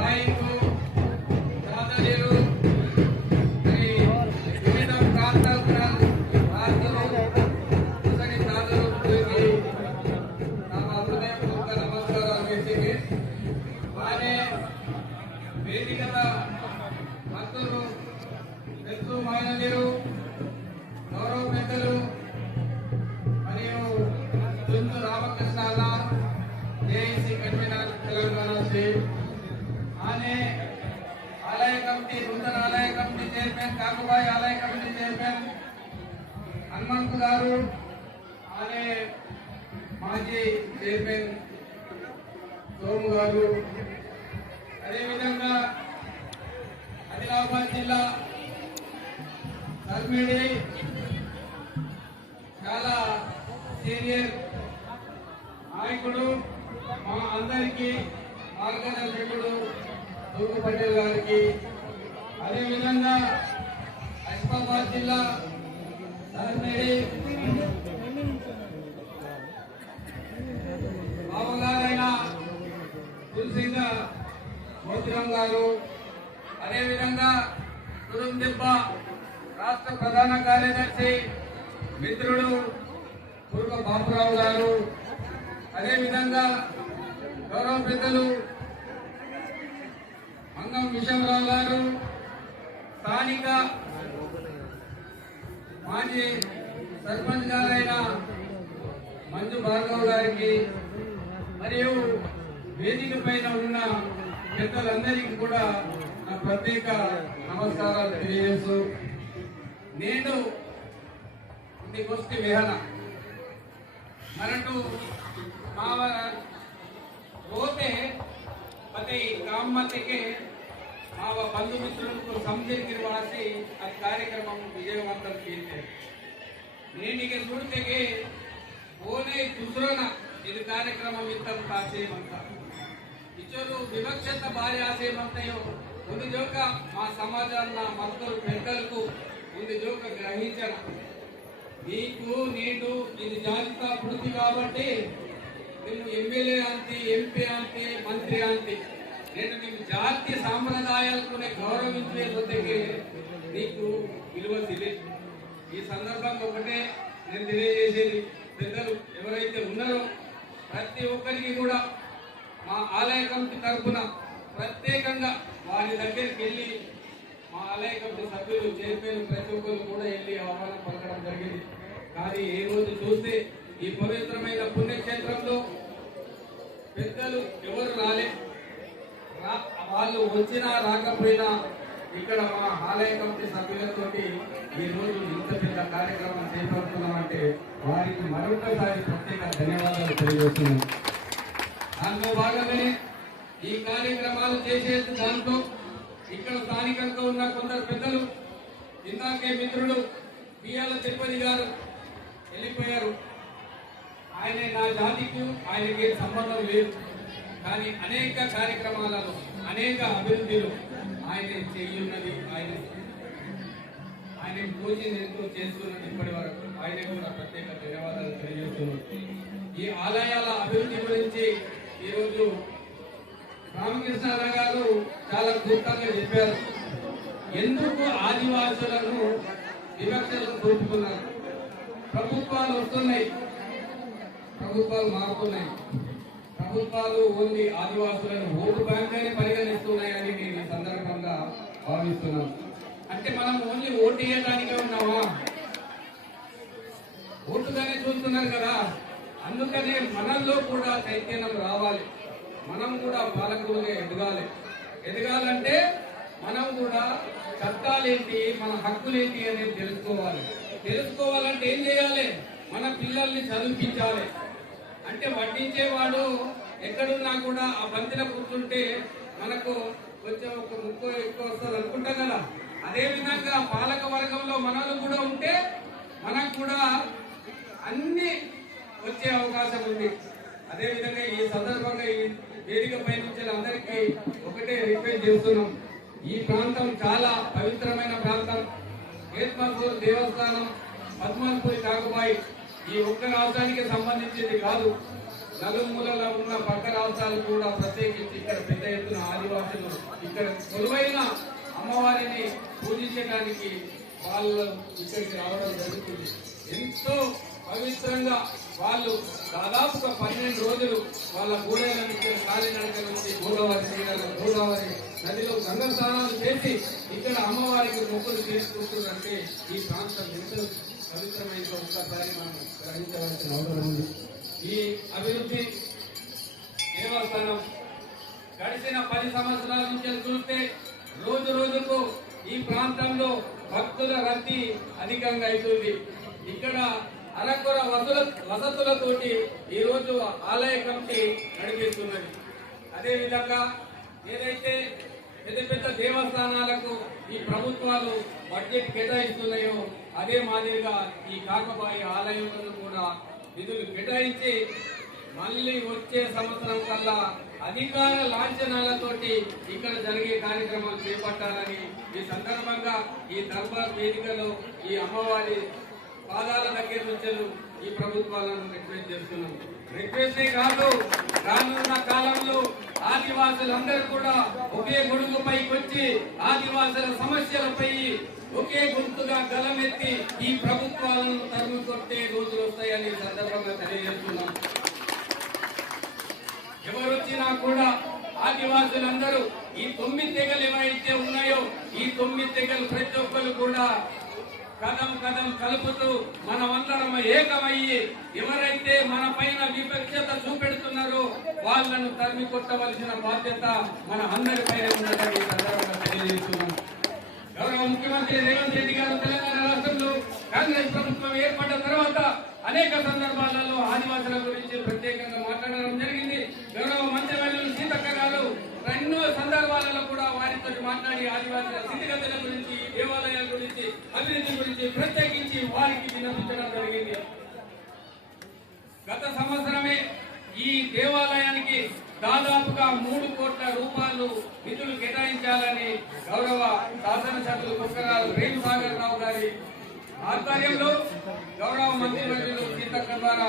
నాయకులు దాతలు మరి వివిధ ప్రాంతాల ప్రాంతాలు ముసలి దాతలకు నా హృదయపూర్వక నమస్కారాలు వేసేవి అలానే వేదికల భక్తులు పెద్ద మహిళలు గౌరవ పెద్దలు మరియు దుందు Ramakrishna JAC convener Telangana state ఆనే ఆలయ కమిటీ నూతన ఆలయ కమిటీ చైర్మన్ కాకుబాయి ఆలయ కమిటీ చైర్మన్ హనుమంతు గారు ఆనే మాజీ చైర్మన్ సోము గారు. అదేవిధంగా ఆదిలాబాద్ జిల్లా సర్మిడి చాలా సీనియర్ నాయకుడు. మా అందరికీ మార్గదర్శకుడు దూకు పటేల్ గారికి అదేవిధంగా హైదరాబాద్ జిల్లా సర్మిడి బావగారైన తులసింగ మోతిరం గారు అదేవిధంగా తురుందెబ్బ రాష్ట్ర ప్రధాన కార్యదర్శి మిత్రుడు పూర్వ బాపురావు గారు అదేవిధంగా గౌరవ పెద్దలు మంగం విశ్వరావు గారు స్థానిక మాజీ సర్పంచ్ గారైన మంజు భార్గవ్ గారికి మరియు వేదిక పైన ఉన్న పెద్దలందరికీ కూడా నా ప్రత్యేక నమస్కారాలు తెలియజేస్తూ నేను ఇంటికొస్తే విహన మరటు మావ పోతే ಮತ್ತೆ ಈ ಗ್ರಾಮಕ್ಕೆ ಯಾವ ಬಂಧುಮಿತ್ರರಿಗೂ ಸಂದಿರ್ಗಿರುವಾಸಿ ಆ ಕಾರ್ಯಕ್ರಮವನ್ನು ವಿಜಯವಂತ ಕೇಳ್ತೇವೆ ನೇಣಿಗೆ ಸುಡಿತೆಗೆ ಓನೇ ಕುಸುರನ ಇದು ಕಾರ್ಯಕ್ರಮ ಇತ್ತಂತ ಆಸೆ ಅಂತ ಇಚರು వివక్షత భార్య ఆసేమంతయో ఉంది జోక మా సమాజాన్న మద్దరు పెద్దలకు ఉంది జోక గ్రహించన. నీకు నీటు ఇది జాబితా పూర్తి కాబట్టి నిన్ను ఎమ్మెల్యే అంతే ఎంపీ అంతే మంత్రి అంతే. నేను మీకు జాతీయ సాంప్రదాయాలకు గౌరవించే కొద్దికి నీకు విలువ తెలియదు. ఈ సందర్భంగా ఒకటే నేను తెలియజేసేది పెద్దలు ఎవరైతే ఉన్నారో ప్రతి ఒక్కరికి కూడా మా ఆలయ కమిటీ తరఫున ప్రత్యేకంగా వారి దగ్గరికి వెళ్ళి మా ఆలయ కమిటీ సభ్యులు చైర్మన్ ప్రతి ఒక్కరు కూడా వెళ్ళి ఆహ్వానం పలకడం జరిగింది. కానీ ఏ రోజు చూస్తే ఈ పవిత్రమైన పుణ్యక్షేత్రంలో పెద్దలు ఎవరు రాలేదు వాళ్ళు వచ్చినా రాకపోయినా ఇక్కడ మా ఆలయ కమిటీ సభ్యులతో ఈ రోజు ఇంత పెద్ద కార్యక్రమం చేపడుతున్నామంటే వారికి మరొకసారి ప్రత్యేక ధన్యవాదాలు తెలియజేస్తున్నాం. దాంట్లో భాగమే ఈ కార్యక్రమాలు చేసే దాంట్లో ఇక్కడ స్థానికంగా ఉన్న కొందరు పెద్దలు ఇందాకే మిత్రుడు బియ్యాల తిరుపతి గారు వెళ్ళిపోయారు. ఆయన నా జాతికి ఆయనకి సంబంధం లేదు. కానీ అనేక కార్యక్రమాలలో అనేక అభివృద్ధిలో ఆయన చెయ్యున్నది ఆయన. ఆయన పూజలు ఎంతో చేస్తున్నది ఇప్పటి వరకు. ఆయన కూడా ప్రత్యేక ధన్యవాదాలు తెలియజేస్తున్నాను. ఈ ఆలయాల అభివృద్ధి గురించి ఈరోజు రామకృష్ణారావు గారు చాలా క్లుప్తంగా చెప్పారు. ఎందుకు ఆదివాసులను వివక్షలను కోరుకున్నారు ప్రభుత్వాలు వస్తున్నాయి. ప్రభుత్వాలు మారుతున్నాయి. ప్రభుత్వాలు ఓన్లీ ఆదివాసులను ఓటు బ్యాంకుగానే పరిగణిస్తున్నాయని నేను ఈ సందర్భంగా భావిస్తున్నాను. అంటే మనం ఓన్లీ ఓటు వేయడానికే ఉన్నామా? ఓటుగానే చూస్తున్నారు కదా. అందుకనే మనల్లో కూడా చైతన్యం రావాలి. మనం కూడా పాలకులుగా ఎదగాలి. ఎదగాలంటే మనం కూడా చట్టాలేంటి మన హక్కులేంటి అనేది తెలుసుకోవాలి. తెలుసుకోవాలంటే ఏం చేయాలి? మన పిల్లల్ని చదివించాలి. అంటే వడ్డించేవాడు ఎక్కడున్నా కూడా ఆ బంతిన కూర్చుంటే మనకు కొంచెం ఒక ముక్కు ఎక్కువ వస్తుంది అనుకుంటాం కదా. అదే విధంగా పాలక వర్గంలో మనలు కూడా ఉంటే మనకు కూడా అన్ని వచ్చే అవకాశం ఉంది. అదే విధంగా ఈ సందర్భంగా ఈ వేదిక పైన అందరికీ ఒకటే రిక్వెస్ట్ చేస్తున్నాం. ఈ ప్రాంతం చాలా పవిత్రమైన ప్రాంతం. ఏత్మల్పూర్ దేవస్థానం పద్మల్పూర్ కాకుబాయి ఈ ఒక్క రాష్ట్రానికి సంబంధించింది కాదు. నలుమూలలో ఉన్న పక్క రాష్ట్రాలు కూడా ప్రత్యేకించి ఇక్కడ పెద్ద ఎత్తున ఆదివాసులు ఇక్కడ కొలువైన అమ్మవారిని పూజించడానికి వాళ్ళు ఇక్కడికి రావడం జరుగుతుంది. ఎంతో పవిత్రంగా వాళ్ళు దాదాపుగా పన్నెండు రోజులు వాళ్ళ గోడల నుంచి కాలినడక నుంచి గోదావరి తీరాల గోదావరి నదిలో గంగ స్నానాలు చేసి ఇక్కడ అమ్మవారికి మొక్కులు చేసుకుంటుందంటే ఈ ప్రాంతం ఎంతో పవిత్రమైన ఒక్కసారి మనం గ్రహించవలసిన అవసరం ఉంది. ఈ అభివృద్ధి దేవస్థానం గడిచిన పది సంవత్సరాల నుంచి చూస్తే రోజు రోజుకు ఈ ప్రాంతంలో భక్తుల రద్దీ అధికంగా అవుతుంది. ఇక్కడ అరకొర వసతుల వసతులతోటి ఈ రోజు ఆలయ కమిటీ నడిపిస్తున్నది. అదేవిధంగా ఏదైతే పెద్ద పెద్ద దేవస్థానాలకు ఈ ప్రభుత్వాలు బడ్జెట్ కేటాయిస్తున్నాయో అదే మాదిరిగా ఈ కాకబాయి ఆలయంలో కూడా నిధులు కేటాయించి మళ్ళీ వచ్చే సంవత్సరం కల్లా అధికార లాంఛనాలతోటి ఇక్కడ జరిగే కార్యక్రమాలు చేపట్టాలని ఈ సందర్భంగా ఈ దర్బార్ వేదికలో ఈ అమ్మవారి పాదాల దగ్గర నుంచి ఈ ప్రభుత్వాలను రిక్వెస్ట్ చేస్తున్నాం. రిక్వెస్టే కాదు రానున్న కాలంలో ఆదివాసులందరూ కూడా ఒకే గొడుగుపైకి వచ్చి ఆదివాసుల సమస్యలపై ఒకే గుర్తుగా గలమెత్తి ఈ ప్రభుత్వాలను తరుము కొట్టే రోజులు వస్తాయని సందర్భంగా తెలియజేస్తున్నాం. ఎవరొచ్చినా కూడా ఆదివాసులందరూ ఈ తొమ్మిది తెగలు ఏవైతే ఉన్నాయో ఈ తొమ్మిది తెగలు ప్రతి ఒక్కరు కూడా కదం కదం కలుపుతూ మనమందరం ఏకమయ్యి ఎవరైతే మన పైన విపక్షత చూపెడుతున్నారో వాళ్ళను తరిమి కొట్టవలసిన బాధ్యత మన అందరి పైన ఉన్నదని తెలియజేస్తున్నాం. గౌరవ ముఖ్యమంత్రి రేవంత్ రెడ్డి గారు తెలంగాణ రాష్ట్రంలో కాంగ్రెస్ ప్రభుత్వం ఏర్పడ్డ తర్వాత అనేక సందర్భాలలో ఆదివాసులకు గురించి ప్రత్యేకంగా మాట్లాడడం జరిగింది గౌరవ మంత్రివర్యులు సీతక్క గారు ఎన్నో సందర్భాలలో కూడా వారితో మాట్లాడి ఆదివాసుల స్థితిగతుల గురించి దేవాలయాల గురించి అభివృద్ధి గురించి ప్రత్యేకించి వారికి విన్నపించడం జరిగింది గత సంవత్సరమే ఈ దేవాలయానికి దాదాపుగా మూడు కోట్ల రూపాయలు నిధులు కేటాయించాలని గౌరవ శాసనసభ్యులు కుక్కరాలు ప్రేమ్ సాగర్ రావు గారి ఆధ్వర్యంలో గౌరవ మంత్రివర్యులు సీతక్క ద్వారా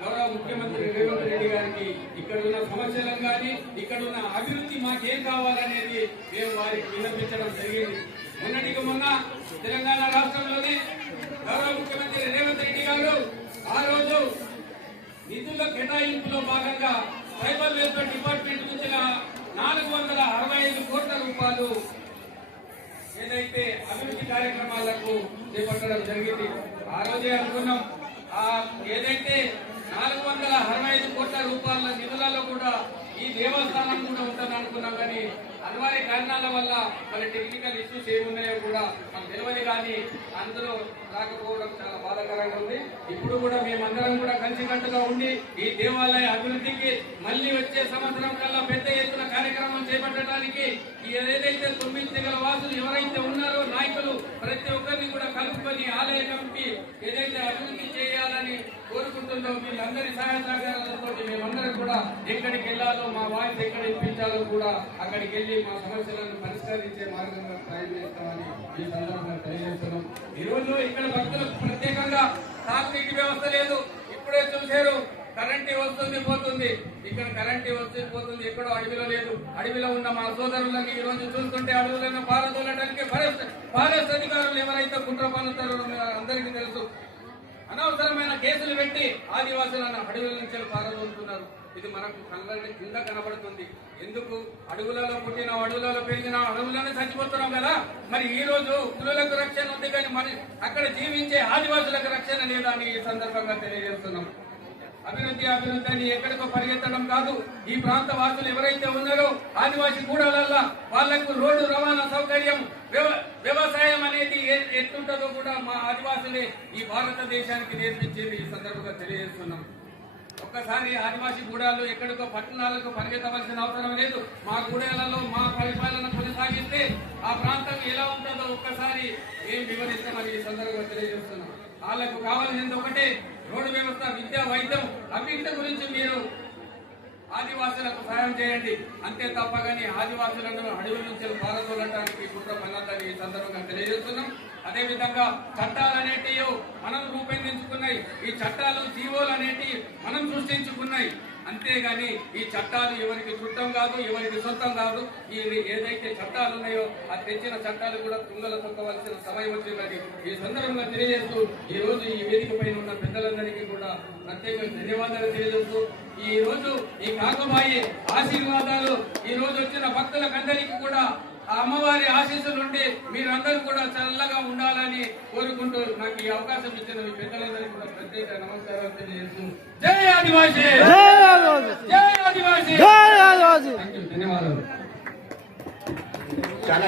గౌరవ ముఖ్యమంత్రి రేవంత్ రెడ్డి గారికి ఇక్కడ ఉన్న సమస్యలను కానీ ఇక్కడ ఉన్న అభివృద్ధి మాకేం కావాలనేది మేము వారికి విన్నపించడం జరిగింది. మొన్నటికి మొన్న తెలంగాణ రాష్ట్రంలోనే గౌరవ ముఖ్యమంత్రి రేవంత్ రెడ్డి గారు ఆ రోజు నిధుల కేటాయింపులో భాగంగా ట్రైబల్ వెల్ఫేర్ డిపార్ట్మెంట్ నుంచి నాలుగు వందల అరవై ఐదు కోట్ల రూపాయలు ఏదైతే అభివృద్ధి కార్యక్రమాలకు చేపట్టడం జరిగింది ఆ రోజే అనుకున్నాం. ఆ ఏదైతే నాలుగు వందల అరవై ఐదు కోట్ల రూపాయల నిధులలో కూడా ఈ దేవస్థానం కూడా ఉంటుంది కానీ అనివార్య కారణాల వల్ల మరి టెక్నికల్ ఇష్యూస్ ఏమున్నాయో కూడా మనకు తెలియదు కానీ అందులో రాకపోవడం చాలా బాధాకరంగా ఉంది. ఇప్పుడు కూడా మేమందరం కూడా కలిసికట్టుగా ఉండి ఈ దేవాలయ అభివృద్ధికి మళ్ళీ వచ్చే సంవత్సరం కల్లా పెద్ద ఎత్తున చేపట్టడానికి ఏదైతే తొమ్మిది తెగల వాసులు ఎవరైతే ఉన్నారో నాయకులు ప్రతి ఒక్కరిని కూడా కలుపుకొని ఆలయ కమిటీ ఏదైతే అభివృద్ధి చేయాలని కోరుకుంటుందో వీళ్ళందరి సహాయ సహకారాలతో మేమందరం కూడా ఎక్కడికి వెళ్ళాలో మా వాయిస్ ఎక్కడ ఇప్పించాలో కూడా అక్కడికి వెళ్ళి మా సమస్యలను పరిష్కరించే మార్గంగా ప్రయత్నిస్తామని ఈ సందర్భంగా తెలియజేస్తున్నాం. ఈ రోజు ఇక్కడ భక్తులకు ప్రత్యేకంగా తాగునీటి వ్యవస్థ లేదు. ఇప్పుడే చూశారు కరెంట్ వస్తుంది పోతుంది. ఇక్కడ కరెంట్ వస్తుంది పోతుంది. ఎక్కడో అడవిలో లేదు. అడవిలో ఉన్న మా సోదరులను ఈ రోజు చూస్తుంటే అడవులను పారదోలడానికి ఫారెస్ట్ ఫారెస్ట్ అధికారులు ఎవరైతే కుట్ర పన్నుతారో అందరికీ తెలుసు. అనవసరమైన కేసులు పెట్టి ఆదివాసులను అడవుల నుంచి పారదోలుతున్నారు. ఇది మనకు కళ్ళని కింద కనబడుతుంది. ఎందుకు? అడవులలో పుట్టిన అడవులలో పెరిగిన అడవులనే చచ్చిపోతున్నాం కదా? మరి ఈ రోజు కులులకు రక్షణ ఉంది కానీ మరి అక్కడ జీవించే ఆదివాసులకు రక్షణ లేదా అని ఈ సందర్భంగా తెలియజేస్తున్నాం. అభివృద్ధి అభివృద్ధి అని ఎక్కడికో పరిగెత్తడం కాదు. ఈ ప్రాంత వాసులు ఎవరైతే ఉన్నారో ఆదివాసీ కూడలల్లా వాళ్ళకు రోడ్డు రవాణా సౌకర్యం వ్యవ- వ్యవసాయం అనేది ఏ- ఎట్లుంటుందో కూడా మా ఆదివాసులే ఈ భారతదేశానికి నేర్పించేది ఈ సందర్భంగా తెలియజేస్తున్నాం. ఒక్కసారి ఆదివాసీ గూడాలు ఎక్కడికో పట్టణాలకు పరిగెత్తవలసిన అవసరం లేదు. మా గూడాలలో మా పరిపాలన కొనసాగిస్తే ఆ ప్రాంతం ఎలా ఉంటుందో ఒక్కసారి ఏం వివరిస్తామని ఈ సందర్భంగా తెలియజేస్తున్నాం. వాళ్ళకు కావాల్సింది ఒకటే రోడ్డు వ్యవస్థ విద్య వైద్యం అభివృద్ధి గురించి మీరు ఆదివాసులకు సహాయం చేయండి. అంతే తప్ప కానీ ఆదివాసులను అడవి నుంచి పారదోలటానికి కుట్ర పన్నదని ఈ సందర్భంగా తెలియజేస్తున్నాం. అదే విధంగా చట్టాలు అనేటివి మనం రూపొందించుకున్నాయి. ఈ చట్టాలు జీవోలు అనేటివి మనం సృష్టించుకున్నాయి. అంతేగాని ఈ చట్టాలు ఎవరికి చుట్టం కాదు ఎవరికి సొంతం కాదు. ఈ ఏదైతే చట్టాలు ఉన్నాయో ఆ తెచ్చిన చట్టాలు కూడా తుంగల తొక్కవలసిన సమయం వచ్చిందని ఈ సందర్భంగా తెలియజేస్తూ ఈ రోజు ఈ వేదిక పైన ఉన్న పెద్దలందరికీ కూడా ప్రత్యేక ధన్యవాదాలు తెలియజేస్తూ ఈ రోజు ఈ కాకబాయి ఆశీర్వాదాలు ఈ రోజు వచ్చిన భక్తులకందరికీ కూడా ఆ అమ్మవారి ఆశీస్సులు ఉండి మీరందరూ కూడా చల్లగా ఉండాలని కోరుకుంటూ నాకు ఈ అవకాశం ఇచ్చిన మీ పెద్దలందరికీ కూడా ప్రత్యేక నమస్కారాలు తెలియజేస్తూ జై ఆదివాసీ! జై ఆదివాసి! జై ఆదివాసీ! జై